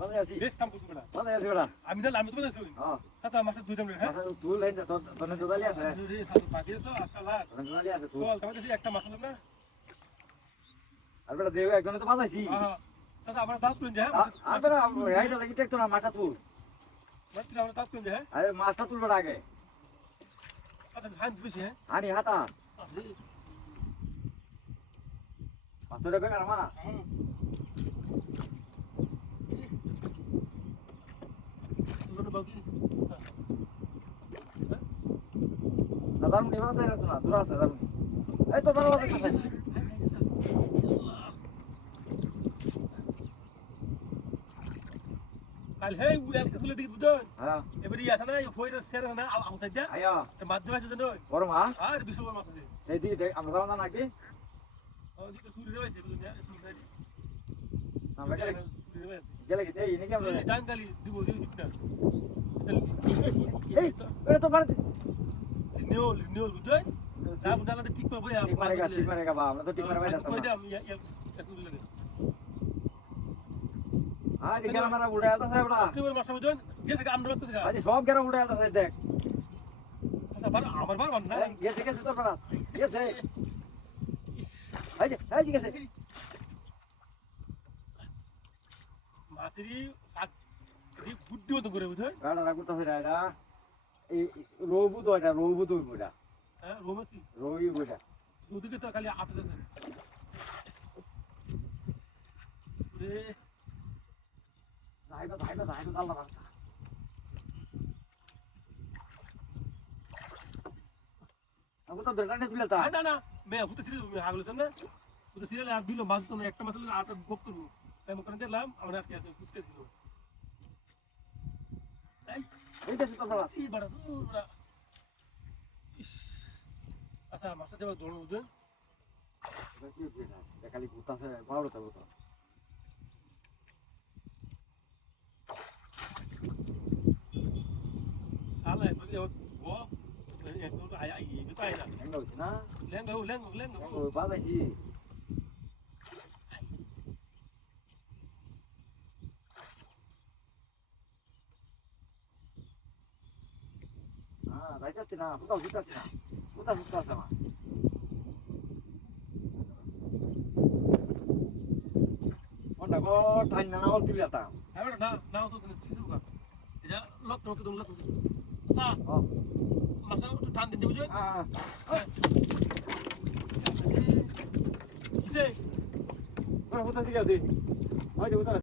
ভালো আছি বেশ কাম করছিস বেটা ভালো আছি বেটা আমি তো বলেছি হ্যাঁ চাচা মাসে দুই দাম হ্যাঁ মাথা তুল এই তো তোর দোদালি আছে রে সাথে পাঠিয়েছো আশালা তোর দোদালি আছে তুল সোয়াল তোমাদের একটা মাস হলো না আর বেটা দেও একজনে তো বাজাইছি হ্যাঁ চাচা আমরা দাঁত তুলে যায় আর বেটা রাইটা লাগি টেকতো না মাথা তুল মাত্র আমরা দাঁত তুলে যায় আরে মাথা তুল বেটা আগে চাচা ধান দিবি হ্যাঁ আনি হাতা পাথরে বেকার মা না দাম নিবা তাই না না দূর আছে দাম এই তো ভালো আছে কাল হে উয়াল তুলে দিবি বুঝুন হ্যাঁ এবারে আসে না ফয়র সের না আউসাইড দা আয়া মাধ্যমে আছে জানো বড় মা আর বিশ বড় মাছ আছে এই দিকে দেখ আমরা যাবো না নাকি ও দিকে সুরি রয়েছে বুঝুন সুরি না বেটা সুরি রয়েছে গেলে কি এই নাকি আমরা টাইম কালি দিব দিবটা এই এটা তো বাড়তে নিউল বুঝুন না বুঝালে ঠিক পাবো ঠিক মারেগা বা আমরা তো ঠিক মারে বাইরে কই দাম একটু লাগে হ্যাঁ এই গেরা মারা উড়ে আতা সাহেব না কি বল মাস্টার বুঝুন গেছে আমরা করতে গা আজ সব গেরা উড়ে আতা সাহেব দেখ আচ্ছা বার আমার বার না গেছে গেছে তোর পাড়া গেছে এই গেছে মাছরি শাক এই বুদ্ধি মতো করে বুঝুন গাড়া রাখতে হয় না এই রোবু তো এটা রোবু তো বুড়া হ্যাঁ রোমাসি রোই বুড়া ওদিকে তো খালি আটে আছে রে যাইবা আল্লাহ বাঁচা আমি তো দরকার নেই তুলে তা না মে ফুতে সিরিয়াল মে হাগলো সামনে ফুতে সিরিয়াল আর দিলো মাছ তো একটা মাছ হলো আটা গোপ করব তাই মনে করেন দিলাম আমরা আর কি আছে ফুসকে দিল এইটা তো বড় এই বড় তো বড় ইস আচ্ছা মাছটা দেব দৌড় বুঝুন দেখি এটা খালি ঘুরতাছে বড় তো বড় সালা এবারে গো এত আই বিতাই না হেঙ্গা হচ্ছে না লেঙ্গা ও বাজাইছি হ্যাঁ যাইতাছি না কোথাও যেতাছি না কোথাও আছে আমার কোনটা গো টাইম না নাও তুই আতা এবারে না তো সিরিয়াল কর এটা লক তো লক আচ্ছা ও মাছটা একটু টান দিতে বুঝুন হ্যাঁ কিসে কোথাও ঠিক আছে হয়তো কোথাও